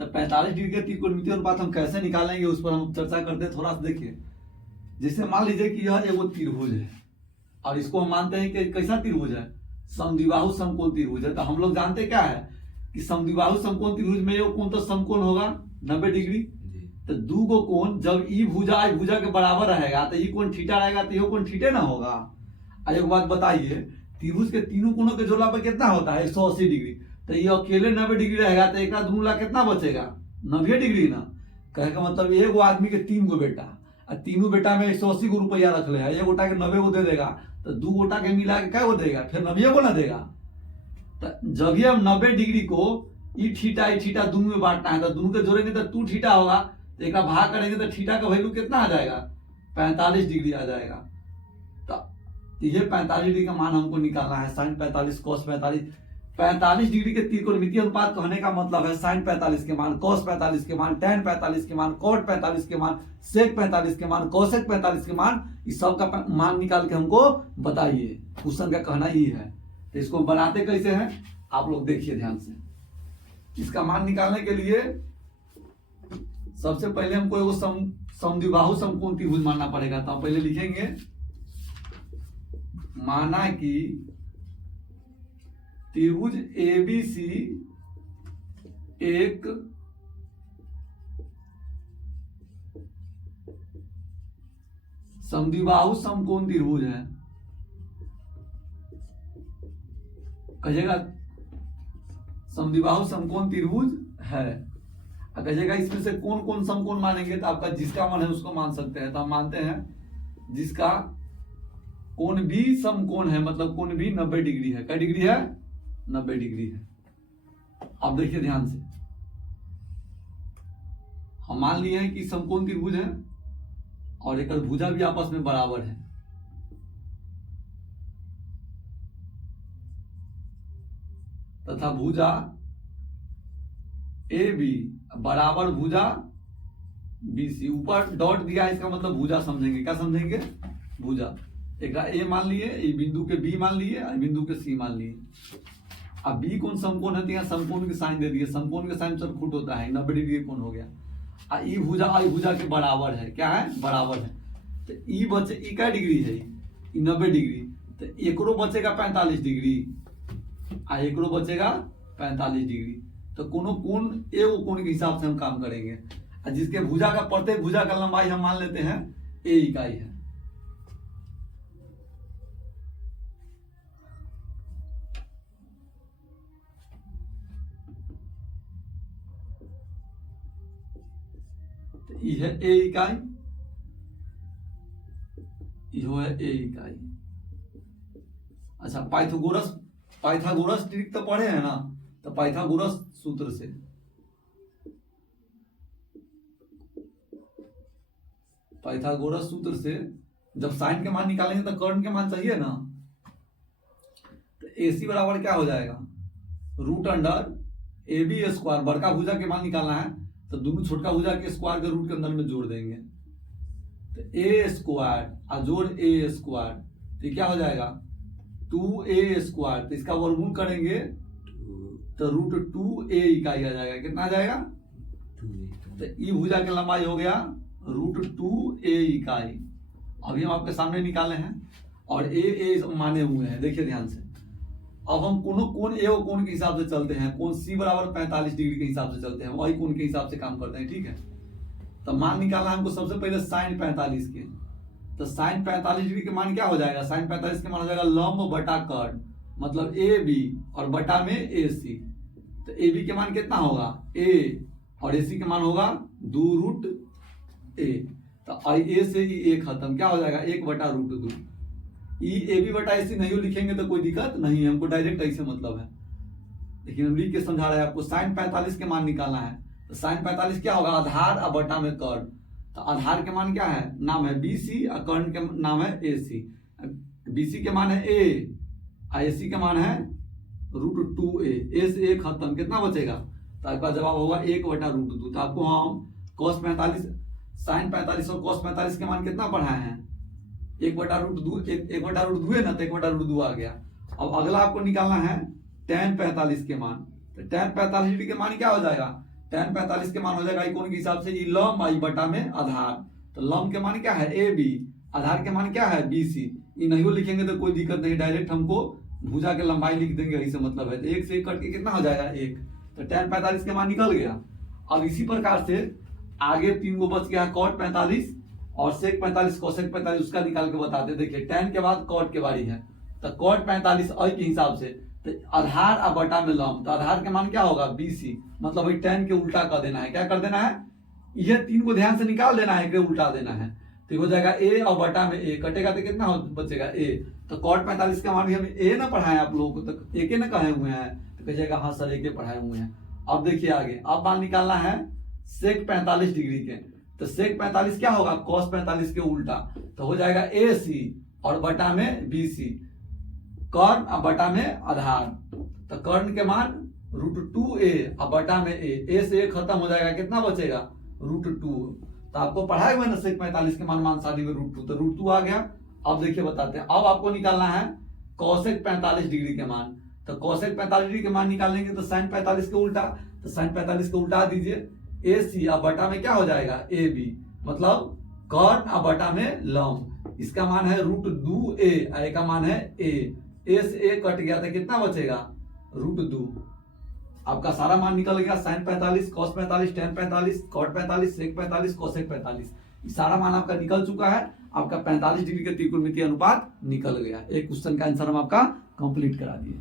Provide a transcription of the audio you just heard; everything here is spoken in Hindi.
तो 45 डिग्री के त्रिकोणमितीय अनुपात हम कैसे निकालेंगे उस पर हम चर्चा करते हैं। थोड़ा सा देखिए, जैसे मान लीजिए कि यह एगो त्रिभुज है और इसको हम मानते हैं कि कैसा त्रिभुज है, समद्विबाहु समकोण त्रिभुज है। तो हम लोग जानते क्या है कि समद्विबाहु समकोण त्रिभुज में एगो कोण तो समकोण होगा 90 डिग्री। तो दू गो कोण जब ई भुजा के बराबर रहेगा तो ई कोण थीटा रहेगा तो ये कोण थीटे ना होगा। और एक बात बताइए, त्रिभुज के तीनों कोणों के जोड़ला पर कितना होता है 180 डिग्री। तो ये अकेले 90 डिग्री रहेगा तो एक दूला कितना बचेगा 90 डिग्री ना। कहे का मतलब एगो आदमी के 3 गो बेटा और तीनों बेटा में 180 गो रुपया रख ले, एक गोटा के 90 गो दे देगा तो 2 गोटा के मिला के क्या गो देगा, फिर 90 गो ना देगा। तो जब ये हम 90 डिग्री को ई थीटा दोनों में बांटना है तो दोनों के जोड़ेंगे तो 2 थीटा होगा, तो एक भाग करेंगे तो थीटा का वैल्यू कितना आ जाएगा 45 डिग्री आ जाएगा। तो ये 45 डिग्री का मान हमको निकालना है, साइन 45 कॉस 45। 45 डिग्री के त्रिकोणमितीय अनुपात कहने का मतलब है साइन 45 के मान, कॉस 45 के मान, टैन 45 के मान, कॉट 45 के मान, सेक 45 के मान, कोसेक 45 के मान, इस सब का मान निकाल के हमको बताइए। क्वेश्चन का कहना ही है। तो इसको बनाते कैसे हैं आप लोग देखिए ध्यान से। इसका मान निकालने के लिए सबसे पहले हमको एगो समद्विबाहु समकोण त्रिभुज मानना पड़ेगा। तो हम पहले लिखेंगे, माना कि त्रिभुज एबीसी एक समद्विबाहु समकोण त्रिभुज है। कहिएगा समद्विबाहु समकोण त्रिभुज है। कहिएगा इसमें से कौन कौन समकोण मानेंगे, तो आपका जिसका मन है उसको मान सकते हैं। तो हम मानते हैं जिसका कोण भी समकोण है, मतलब कोण भी 90 डिग्री है। क्या डिग्री है 90 डिग्री है। अब देखिए ध्यान से, हम मान लिए हैं कि समकोण त्रिभुज है और एक भुजा भी आपस में बराबर है। तथा भुजा ए बी बराबर भुजा बी सी। ऊपर डॉट दिया है, इसका मतलब भुजा समझेंगे। क्या समझेंगे, भुजा। एक ए मान लिए, ये बिंदु के बी मान लिए, बिंदु के सी मान लिए। अब बी कौन समकोण है, तो यहाँ समकोण के साइन दे दिए। समकोण के साइन चरखुट होता है, 90 डिग्री कोण हो गया। ई भुजा के बराबर है। क्या है, बराबर है। तो ई बचे, ई क्या डिग्री है, ई 90 डिग्री। तो एकरो बचेगा 45 डिग्री और एकरो बचेगा 45 डिग्री। तो कोनो कोण एगो कोण के हिसाब से हम काम करेंगे। और जिसके भुजा का प्रत्येक भुजा का लंबाई हम मान लेते हैं ए इकाई है। तो ये है ए इकाई, यो है ए इकाई। अच्छा, पाइथागोरस ट्रिक तो पढ़े हैं ना। तो पाइथागोरस सूत्र से जब साइन के मान निकालेंगे तो कर्ण के मान चाहिए ना। तो AC बराबर क्या हो जाएगा, root under A B square. बड़का भुजा के मान निकालना है तो दोनों छोटका भुजा के स्क्वायर के रूट के अंदर में जोड़ देंगे। तो ए स्क्वायर और जोड़ ए स्क्वायर, तो क्या हो जाएगा 2a स्क्वायर। तो इसका वर्गमूल करेंगे तो रूट 2a इकाई आ जाएगा। कितना आ जाएगा, तो ई भुजा की लंबाई हो गया रूट 2a इकाई। अभी हम आपके सामने निकाले हैं और ए माने हुए हैं। देखिए ध्यान से, अब हम कोण ए और कोण के हिसाब से चलते हैं। कोण सी बराबर 45 डिग्री के हिसाब से चलते हैं, वही कोण के हिसाब से काम करते हैं। ठीक है, तो मान निकालना हमको सबसे पहले साइन 45 के। तो साइन 45 डिग्री के मान क्या हो जाएगा, साइन 45 के मान हो जाएगा लंब बटा कर्ण, मतलब ए बी और बटा में ए सी। तो ए बी के मान कितना होगा ए और ए सी के मान होगा 2 रूट ए। तो ए से ए खत्म, क्या हो जाएगा 1 बटा रूट 2। ई ए बी बटा ए सी नहीं लिखेंगे तो कोई दिक्कत नहीं है, हमको डायरेक्ट ऐसे मतलब है। लेकिन हम लिख के समझा रहे हैं आपको। साइन 45 के मान निकालना है तो साइन 45 क्या होगा, आधार और बटा में कर्ण। तो आधार के मान क्या है, नाम है BC और कर्ण के नाम है AC। BC के मान है A और AC के मान है रूट 2a। ए से ए खत्म, कितना बचेगा, तो आपका जवाब होगा 1 बटा रूट 2। तो आपको हम cos 45 साइन 45 और cos 45 के मान कितना पढ़ाए हैं, 1 बटा रूट 2। 1 बटा रूट 2 है ना, तो 1 बटा रूट 2 आ गया। अब अगला आपको निकालना है tan 45 के मान। तो tan 45 डिग्री के मान क्या हो जाएगा, tan 45 के मान हो जाएगा कोण के हिसाब से, ये लंब आई बटा में आधार। तो लंब के मान क्या है ए बी, आधार के मान क्या है बी सी। ये नहीं लिखेंगे तो कोई दिक्कत नहीं, डायरेक्ट हमको भुजा के लंबाई लिख देंगे, यही से मतलब है। तो 1 से 1 कट के कितना हो जाएगा 1, तो tan 45 के मान निकल गया। अब इसी प्रकार से आगे 3 गो बच गया, cot 45 और sec 45 cosec 45, उसका निकाल के बताते। देखिए tan के बाद cot के बारी है, तो cot 45 आई के हिसाब से, तो आधार और बटा में लंब, तो आधार के मान क्या होगा BC, मतलब वही tan के उल्टा कर देना है। क्या कर देना है, ये 3 को ध्यान से निकाल देना है, उल्टा देना है। तो हो जाएगा a और बटा में a, कटेगा तो कितना बचेगा a। तो cot 45 का मान भी हमें a ना पढ़ाए आप लोगों को, तो एक ना कहे हुए हैं, तो कह जाएगा हाँ सर एक पढ़ाए हुए हैं। अब देखिए आगे, अब मान निकालना है sec 45 डिग्री के, तो sec 45 क्या होगा cos 45 के उल्टा, तो हो जाएगा AC और बटा में BC, कर्ण और बटा में आधार। तो कर्ण के मान √2a और बटा में a से a खत्म हो जाएगा, कितना बचेगा √2। तो आपको पढ़ाए हुए ना sec 45 के मान सादी में √2, तो √2 आ गया। अब देखिए बताते हैं, अब आपको निकालना है cosec 45 डिग्री के मान। तो cosec 45 डिग्री के मान निकालेंगे तो sin 45 के उल्टा, तो sin 45 के उल्टा दीजिए, AC और बटा में क्या हो जाएगा AB, मतलब कर्ण और बटा में लंब। इसका मान है √2a, a का मान है a से a कट गया था, कितना बचेगा √2। आपका सारा मान निकल गया, sin 45 cos 45 tan 45 cot 45 sec 45 cosec 45, सारा मान आपका निकल चुका है। आपका 45 डिग्री का त्रिकोणमितीय अनुपात निकल गया। एक क्वेश्चन का आंसर हम आपका कंप्लीट करा दिए।